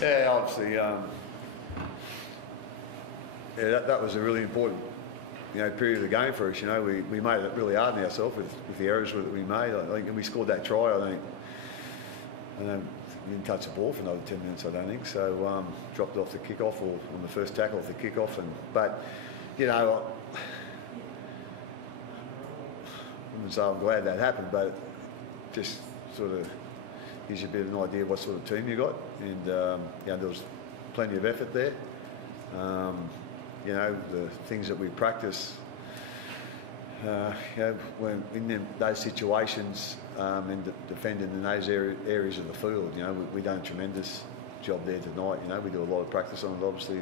Yeah, obviously, that was a really important, period of the game for us. We made it really hard on ourselves with the errors that we made. I think we scored that try. I didn't touch the ball for another 10 minutes. I don't think so. Dropped off the kick-off or on the first tackle off the kick-off, but I wouldn't say I'm glad that happened, but it just sort of gives you a bit of an idea of what sort of team you got, and there was plenty of effort there. The things that we practice, when in those situations and defending in those areas of the field, we've done a tremendous job there tonight. We do a lot of practice on it, obviously,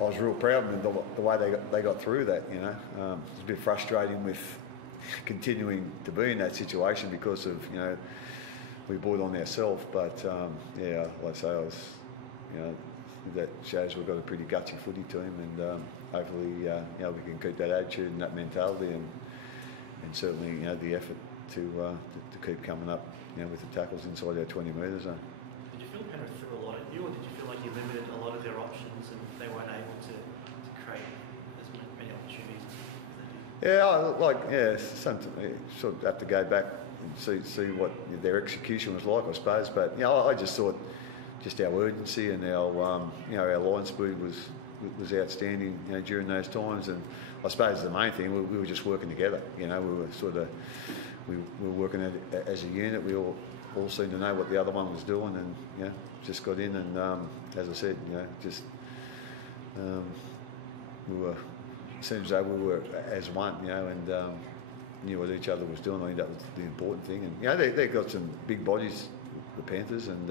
I was real proud of them, the way they got through that. It was a bit frustrating with continuing to be in that situation because of we brought it on ourselves. But like I say, that shows we've got a pretty gutsy footy team, and hopefully we can keep that attitude and that mentality, and certainly the effort to keep coming up with the tackles inside our 20 metre zone. Did you feel Penrith threw a lot at you, or did you feel like you limited a lot of their options and they weren't able to create as many opportunities as they did? Sometimes you sort of have to go back and see what their execution was like, I suppose. But I just thought just our urgency and our our line speed was outstanding during those times, and I suppose the main thing we were just working together. We were working as a unit. We all seemed to know what the other one was doing, and just got in, and as I said, we were, it seems though we were as one, and knew what each other was doing. I think that was the important thing, and they got some big bodies, the Panthers, and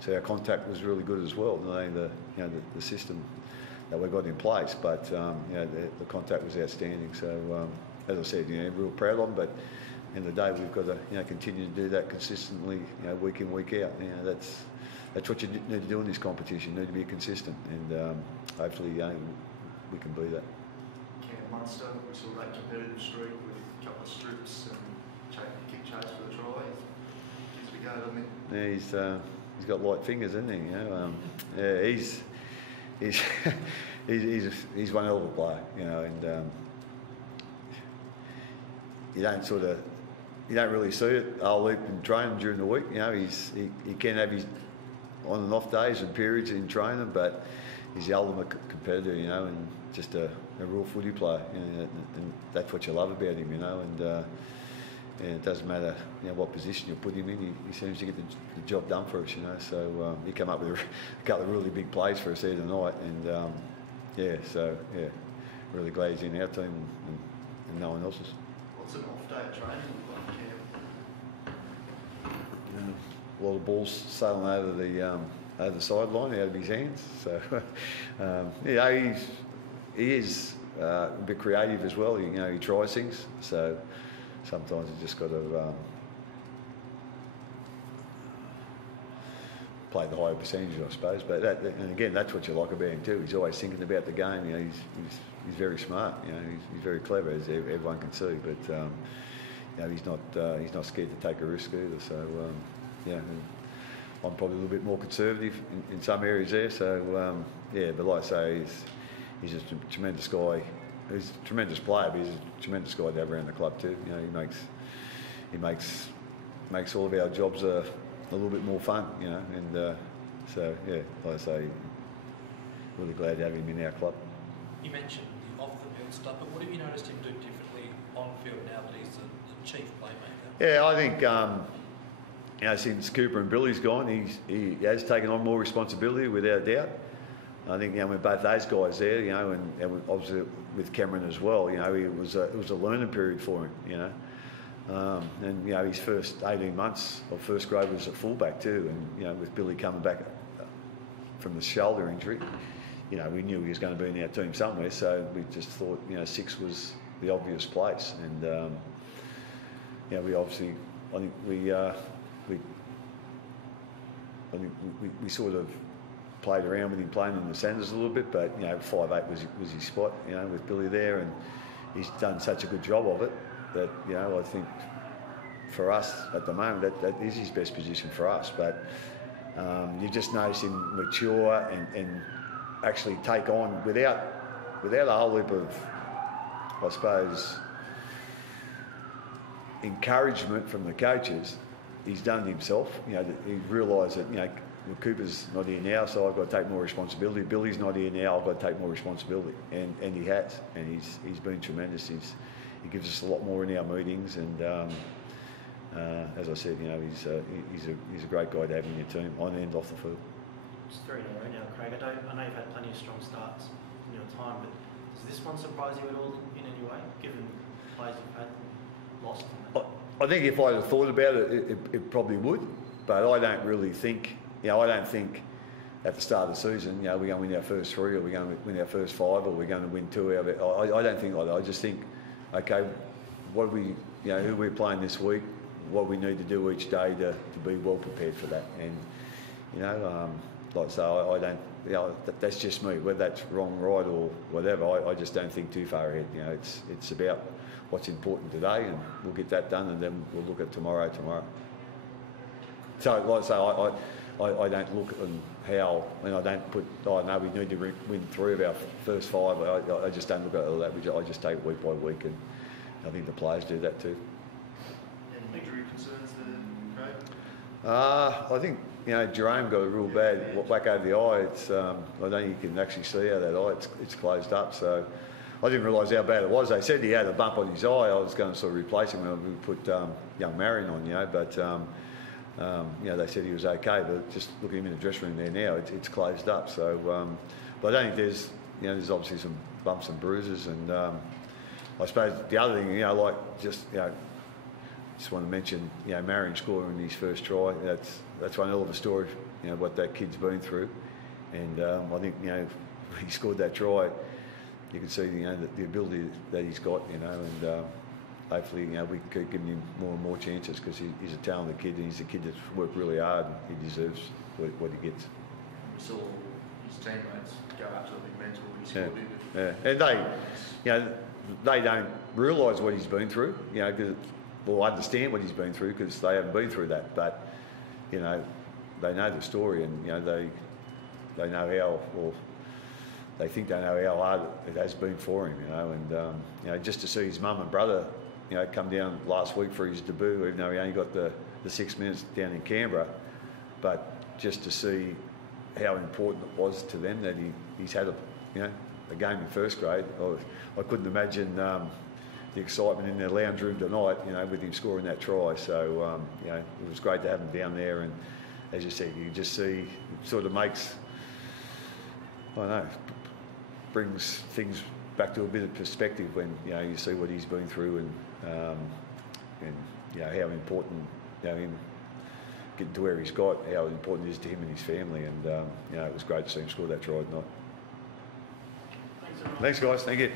so our contact was really good as well. Not only the system that we got in place, but the contact was outstanding. So as I said, real proud of them, but end of the day, we've got to continue to do that consistently, week in, week out. That's what you need to do in this competition. You need to be consistent, and hopefully we can be that. Keah Munster, we saw that competitive streak with a couple of strips and kick chase for the try. Gives it a go, doesn't he? Yeah, he's got light fingers, isn't he? He's one hell of a player, and you don't really see it. I'll leap and train him during the week. He can have his on and off days and periods in training, but he's the ultimate competitor, and just a real footy player. And that's what you love about him, and it doesn't matter what position you put him in. He seems to get the job done for us, So he came up with a couple of really big plays for us here tonight, and really glad he's in our team and no one else's. What's an off day of training like, Keah? A lot of balls sailing over the sideline, out of his hands. So, he is a bit creative as well. He tries things. So sometimes you just got to play the higher percentages, I suppose. But and again, that's what you like about him too. He's always thinking about the game. He's very smart. He's very clever, as everyone can see. But he's not scared to take a risk either. So I'm probably a little bit more conservative in some areas there. So but like I say, he's a tremendous guy. He's a tremendous player, but he's a tremendous guy to have around the club too. He makes all of our jobs a little bit more fun, and like I say, really glad to have him in our club. You mentioned the off-the-field stuff, but what have you noticed him do differently on-field now that he's the chief playmaker? Yeah, I think since Cooper and Billy's gone, he has taken on more responsibility without doubt. I think with both those guys there, and obviously with Cameron as well, it was a learning period for him, and his first 18 months of first grade was at fullback too, and with Billy coming back from the shoulder injury, we knew he was going to be in our team somewhere, so we just thought 6 was the obvious place, and we obviously I think we sort of played around with him playing in the centres a little bit, but 5'8" was his spot, with Billy there, and he's done such a good job of it that I think for us at the moment, that is his best position for us. But you just notice him mature and actually take on without a whole heap of, I suppose, encouragement from the coaches. He's done it himself. You know, he realised that, you know, well, Cooper's not here now, so I've got to take more responsibility. Billy's not here now, I've got to take more responsibility, and he has, and he's been tremendous. He gives us a lot more in our meetings, and as I said, you know, he's a great guy to have in your team on and off the field. It's 3 in a row now, Craig. I know you've had plenty of strong starts in your time, but does this one surprise you at all in any way, given players you've had lost? I think if I'd have thought about it, it probably would, but I don't really think. You know, I don't think at the start of the season, you know, we're going to win our first 3, or we're going to win our first 5, or we're going to win 2 out of it. I don't think like that. I just think, okay, what we, you know, who we're playing this week, what we need to do each day to be well prepared for that. And, you know, like I say, I don't, you know, that's just me. Whether that's wrong, right, or whatever, I just don't think too far ahead. You know, it's about what's important today, and we'll get that done, and then we'll look at tomorrow. So, like I say, I don't look at how, and I don't put, oh no, we need to win 3 of our first 5. I just don't look at all that. I just take it week by week, and I think the players do that too. Any injury concerns there, Craig? I think, you know, Jerome got a real bad whack over the eye. It's I don't think you can actually see out that eye. It's closed up, so I didn't realise how bad it was. They said he had a bump on his eye. I was going to sort of replace him when we put young Marion on, you know, but. You know, they said he was okay, but just look at him in the dressing room there now, it's closed up. So, but I don't think there's obviously some bumps and bruises, and I suppose the other thing, you know, like just want to mention, you know, Marion scoring his first try. That's one hell of a story, you know, what that kid's been through, and I think, you know, he scored that try. You can see, you know, the ability that he's got, you know, and. Hopefully, you know, we keep giving him more and more chances, because he's a talented kid, and he's a kid that's worked really hard, and he deserves what he gets. We saw his teammates go absolutely mental when he scored it. Yeah, and they don't realise what he's been through, you know, or understand what he's been through, because they haven't been through that. But, you know, they know the story, and, you know, they know how, or they think they know how hard it has been for him, you know, and you know, just to see his mum and brother, you know, come down last week for his debut, even though he only got the 6 minutes down in Canberra, but just to see how important it was to them that he's had a game in first grade. I couldn't imagine the excitement in the lounge room tonight, you know, with him scoring that try. So you know, it was great to have him down there, and as you said, you just see, it sort of makes, I don't know, brings things back to a bit of perspective when, you know, you see what he's been through, and you know, how important, you know, him getting to where he's got, how important it is to him and his family, and you know, it was great to see him score that try tonight. Thanks guys, thank you.